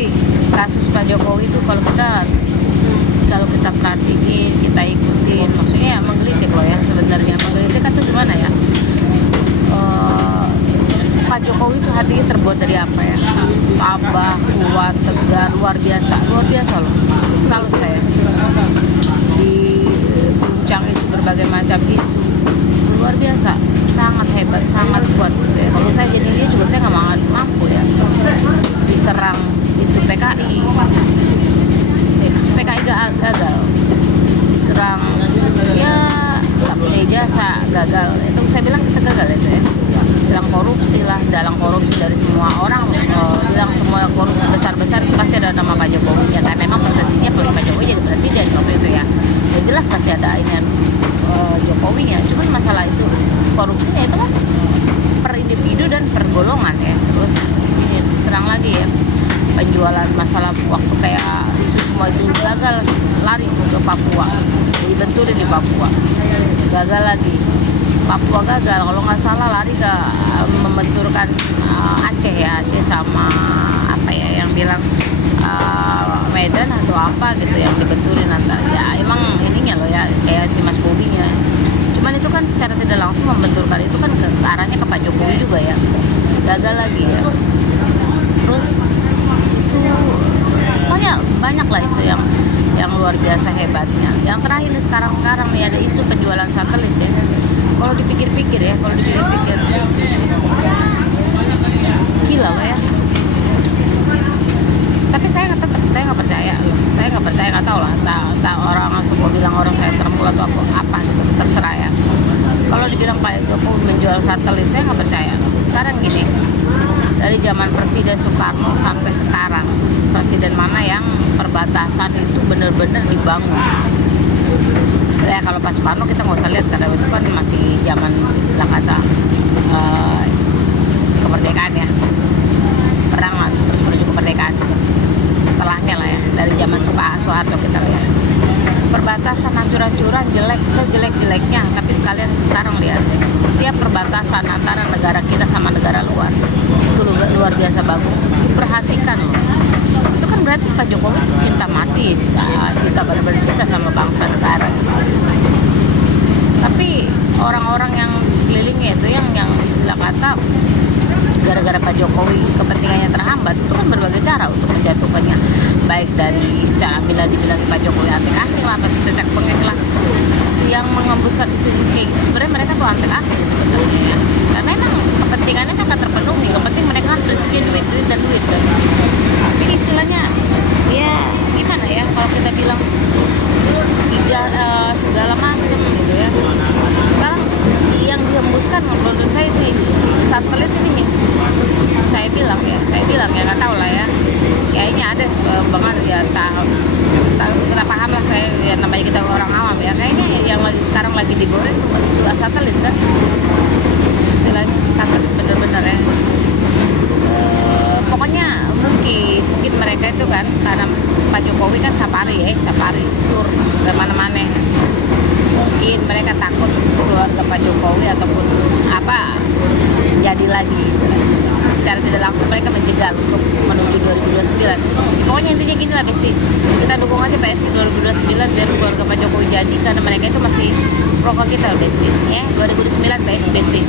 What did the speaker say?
pasti kasus Pak Jokowi itu kalau kita perhatiin, kita ikutin, maksudnya menggelitik loh ya sebenarnya. Menggelitik atau gimana ya? Pak Jokowi itu hatinya terbuat dari apa ya? Tabah, kuat, tegar, luar biasa loh. Salut saya. Di guncang isu berbagai macam isu, luar biasa, sangat hebat, sangat kuat gitu ya. Kalau saya jadi dia juga saya nggak mampu ya. Diserang isu PKI, PKI gagal, diserang ya nggak punya ijazah, gagal. Itu saya bilang kita gagal itu ya. Diserang korupsi lah, dalam korupsi dari semua orang, bilang semua korupsi besar-besar itu pasti ada nama Pak Jokowi ya, karena memang prosesinya Pak Jokowi jadi presiden waktu itu ya. Ya jelas pasti ada ini Jokowinya. Cuman masalah itu korupsinya itu kan per individu dan per golongan ya. Terus ini diserang lagi ya, penjualan masalah waktu kayak isu semua itu gagal, lari ke Papua, jadi benturin di Papua, gagal lagi. Papua gagal, kalau nggak salah lari ke membenturkan Aceh ya, Aceh sama apa ya yang bilang Medan atau apa gitu yang dibenturin antara ya emang ininya loh ya kayak si Mas Bobinya. Cuman itu kan secara tidak langsung membenturkan itu kan ke arahnya ke Pak Jokowi juga ya, gagal lagi ya. Terus isu pokoknya banyak lah isu yang luar biasa hebatnya. Yang terakhir nih sekarang nih ada isu penjualan satelit ya. Kalau dipikir-pikir gila loh ya. Tapi saya nggak percaya, nggak tahu lah, tak orang semua bilang orang saya termul atau apa gitu, terserah ya. Kalau dibilang Pak Jokowi menjual satelit, saya nggak percaya. Sekarang gini, dari zaman Presiden Soekarno sampai sekarang, presiden mana yang perbatasan itu benar-benar dibangun? Ya kalau Pak Soekarno kita nggak usah lihat karena itu kan masih zaman istilah kata kemerdekaan ya, perang lah, terus menuju kemerdekaan. Setelahnya lah ya, dari zaman Soeharto kita lihat perbatasan hancur-hancuran, sejelek-jeleknya. Tapi sekalian sekarang lihat ya, setiap perbatasan antara negara kita sama negara luar itu luar biasa bagus, diperhatikan loh. Itu kan berarti Pak Jokowi itu cinta mati, cinta benar-benar cinta sama bangsa negara gitu. Tapi orang-orang yang di sekelilingnya itu yang istilah kata gara-gara Pak Jokowi kepentingannya terhambat, itu kan berbagai cara untuk menjatuhkannya, baik dari secara bila dibilang Pak Jokowi antek asing lah, atau cecek pengek lah, yang mengembuskan isu kayak gitu. Sebenarnya mereka tuh antek asing sebenarnya ya, karena emang kepentingannya kan gak terpenuhi. Yang penting mereka kan prinsipnya duit kan. Tapi istilahnya ya gimana ya, kalau kita bilang segala macam gitu ya. Sekarang yang dihembuskan menurut saya itu satelit ini, saya bilang ya nggak tahu lah ya, kayaknya ada banget ya, entah paham lah saya ya, namanya kita orang awam ya, kayaknya yang sekarang lagi digoreng tuh sudah satelit kan, istilahnya satelit bener-bener ya. Pokoknya mungkin mereka itu kan karena Pak Jokowi kan safari tur kemana-mana, mungkin mereka takut keluarga Pak Jokowi ataupun apa jadi lagi secara tidak langsung mereka menjegal untuk menuju 2029. Pokoknya intinya gini lah Besti, kita dukung aja PSI 2029 biar keluarga Pak Jokowi jadi, karena mereka itu masih rokok kita Besti ya. 2009 PSI Besti.